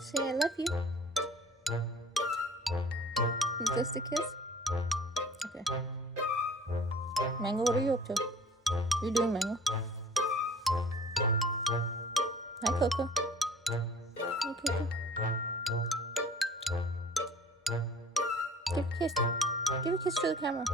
Say I love you. Just a kiss? Okay. Mango, what are you up to? What are you doing, Mango? Hi, Coco. Hi, Coco. Give a kiss. Give a kiss to the camera.